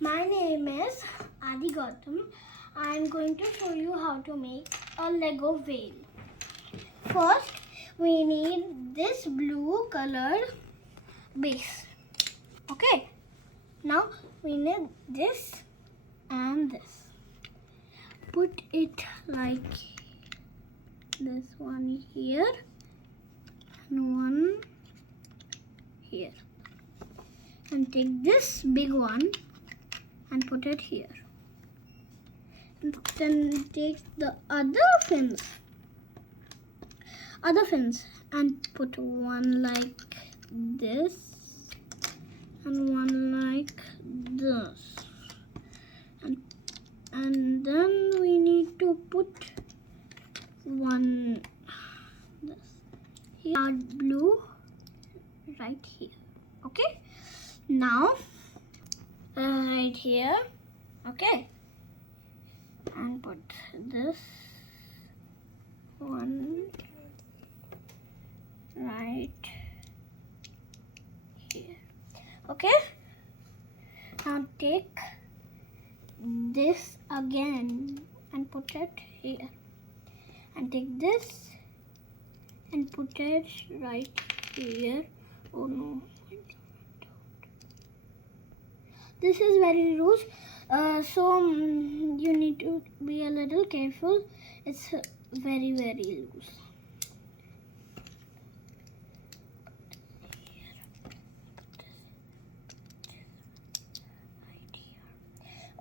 My name is Adi Gautam. I am going to show you how to make a Lego whale. First, we need this blue colored base. Okay. Now we need this and this. Put it like this one here and one here. And take this big one and put it here. And then take the other fins and put one like this and one like this. And then we need to put one this here, blue right here. Okay, now right here, okay, and put this one right here. Okay, now take this again and put it here, and take this and put it right here. Oh no, this is very loose, so you need to be a little careful. It's very loose.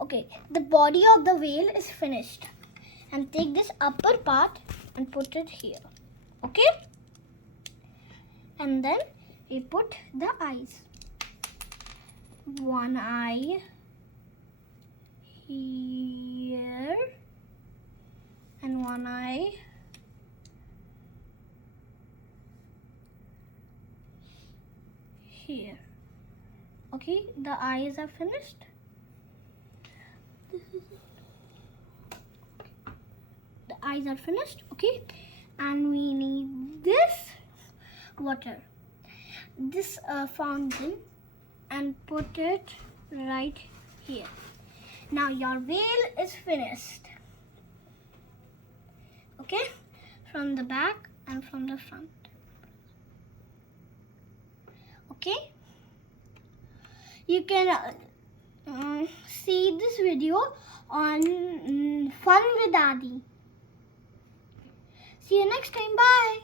Okay, the body of the whale is finished, and take this upper part and put it here. Okay, and then we put the eyes. One eye here and one eye here. Okay, the eyes are finished. The eyes are finished. Okay, and we need this water, this fountain, and put it right here. Now your whale is finished. Okay, from the back and from the front. Okay, you can see this video on Fun with Adi. See you next time. Bye.